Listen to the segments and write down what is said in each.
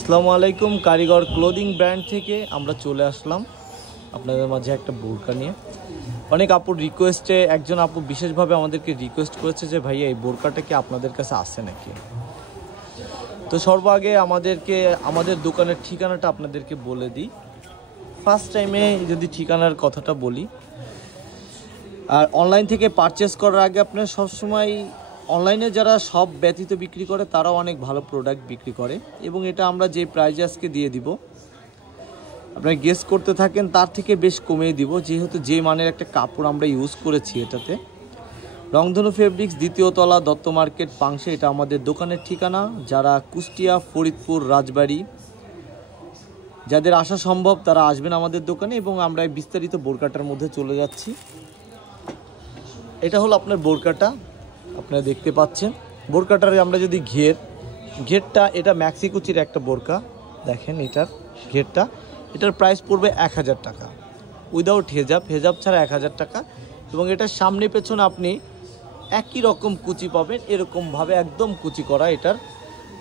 আসসালামু আলাইকুম। কারিগর ক্লোদিং ব্র্যান্ড থেকে আমরা চলে আসলাম আপনাদের মাঝে একটা বোরকা নিয়ে। অনেক আপুর রিকোয়েস্টে একজন আপু বিশেষভাবে আমাদেরকে রিকোয়েস্ট করেছে যে ভাইয়া এই বোরকাটা কি আপনাদের কাছে আছে নাকি। তো সর্বাগে আমাদের দোকানের ঠিকানাটা আপনাদেরকে বলে দিই। ফার্স্ট টাইমে যদি ঠিকানার কথাটা বলি, আর অনলাইন থেকে পারচেস করার আগে আপনার সবসময় অনলাইনে যারা সব ব্যতীত বিক্রি করে তারাও অনেক ভালো প্রোডাক্ট বিক্রি করে, এবং এটা আমরা যে প্রাইজে আজকে দিয়ে দিব আপনারা গেস করতে থাকেন তার থেকে বেশ কমিয়ে দিব, যেহেতু যে মানের একটা কাপড় আমরা ইউজ করেছি এটাতে। রংধনু ফেব্রিক্স, দ্বিতীয় তলা, দত্ত মার্কেট, পাংশে, এটা আমাদের দোকানের ঠিকানা। যারা কুষ্টিয়া, ফরিদপুর, রাজবাড়ী যাদের আসা সম্ভব তারা আসবেন আমাদের দোকানে, এবং আমরা এই বিস্তারিত বোরকাটার মধ্যে চলে যাচ্ছি। এটা হলো আপনার বোরকাটা, আপনারা দেখতে পাচ্ছেন। বোরকাটার আমরা যদি ঘেরটা এটা ম্যাক্সিকুচির একটা বোরকা, দেখেন এটার ঘেরটা, এটার প্রাইস পড়বে 1000 টাকা উইদাউট হেজাব ছাড়া 1000 টাকা। এবং এটার সামনে পেছনে আপনি একই রকম কুচি পাবেন, এরকমভাবে একদম কুচি করা এটার।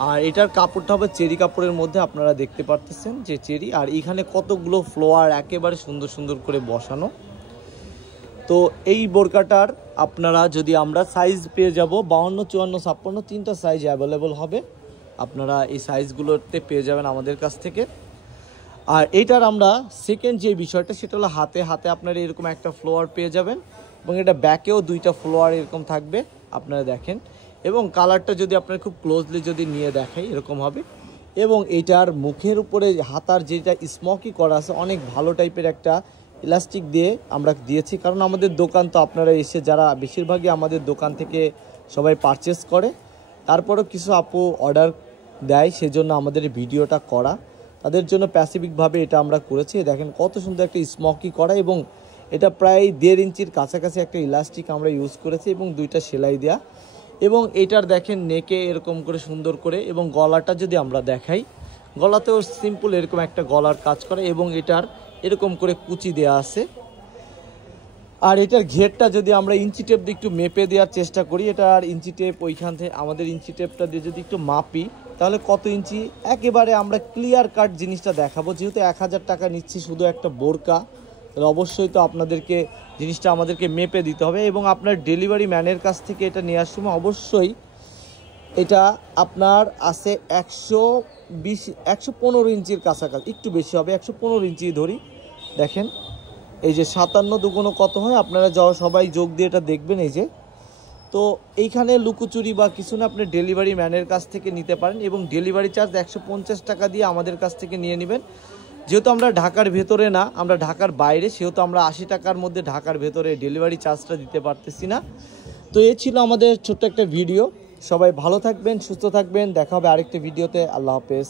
আর এটার কাপড়টা হবে চেরি কাপড়ের মধ্যে, আপনারা দেখতে পারতেছেন যে চেরি। আর এখানে কতগুলো ফ্লোয়ার একেবারে সুন্দর সুন্দর করে বসানো। তো এই বোরকাটার আপনারা যদি আমরা সাইজ পেয়ে যাব 52, 54, 56, তিনটা সাইজ অ্যাভেলেবল হবে। আপনারা এই সাইজগুলোতে পেয়ে যাবেন আমাদের কাছ থেকে। আর এইটার আমরা সেকেন্ড যে বিষয়টা সেটা হলো হাতে আপনারা এরকম একটা ফ্লোয়ার পেয়ে যাবেন, এবং এটা ব্যাকেও দুইটা ফ্লোয়ার এরকম থাকবে, আপনারা দেখেন। এবং কালারটা যদি আপনারা খুব ক্লোজলি যদি নিয়ে দেখাই এরকম হবে। এবং এইটার মুখের উপরে হাতার যেটা স্মকি করা আছে অনেক ভালো টাইপের একটা ইলাস্টিক দিয়ে আমরা দিয়েছি, কারণ আমাদের দোকান তো আপনারা এসে যারা বেশিরভাগই আমাদের দোকান থেকে সবাই পারচেস করে, তারপরেও কিছু আপু অর্ডার দেয়, সেজন্য আমাদের ভিডিওটা করা। তাদের জন্য প্যাসিফিকভাবে এটা আমরা করেছি। দেখেন কত সুন্দর একটা স্মকি করা, এবং এটা প্রায় 1.5 ইঞ্চির কাছাকাছি একটা ইলাস্টিক আমরা ইউজ করেছি, এবং দুইটা সেলাই দেওয়া। এবং এটার দেখেন নেকে এরকম করে সুন্দর করে, এবং গলাটা যদি আমরা দেখাই, গলাতেও সিম্পল এরকম একটা গলার কাজ করে, এবং এটার এরকম করে কুচি দেয়া আছে। আর এটার ঘেরটা যদি আমরা ইঞ্চি টেপ দিয়ে একটু মেপে দেওয়ার চেষ্টা করি, এটার ইঞ্চি টেপ ওইখান থেকে আমাদের ইঞ্চি টেপটা দিয়ে যদি একটু মাপি, তাহলে কত ইঞ্চি একেবারে আমরা ক্লিয়ার কাট জিনিসটা দেখাবো। যেহেতু 1000 টাকা নিচ্ছি শুধু একটা বোরকা, তাহলে অবশ্যই তো আপনাদেরকে জিনিসটা আমাদেরকে মেপে দিতে হবে। এবং আপনার ডেলিভারি ম্যানের কাছ থেকে এটা নেওয়ার সময় অবশ্যই এটা আপনার আছে 115 ইঞ্চির কাছাকাছি, একটু বেশি হবে, 115 ইঞ্চি ধরি। দেখেন এই যে 57 দুগুণো কত হয়, আপনারা সবাই যোগ দিয়ে এটা দেখবেন। এই যে, তো এইখানে লুকোচুরি বা কিছু না, আপনি ডেলিভারি ম্যানের কাছ থেকে নিতে পারেন, এবং ডেলিভারি চার্জ 150 টাকা দিয়ে আমাদের কাছ থেকে নিয়ে নেবেন। যেহেতু আমরা ঢাকার ভেতরে না, আমরা ঢাকার বাইরে, সেহেতু আমরা 80 টাকার মধ্যে ঢাকার ভেতরে ডেলিভারি চার্জটা দিতে পারতেছি না। তো এই ছিল আমাদের ছোট্ট একটা ভিডিও। সবাই ভালো থাকবেন, সুস্থ থাকবেন, দেখা হবে আরেকটা ভিডিওতে। আল্লাহ হাফেজ।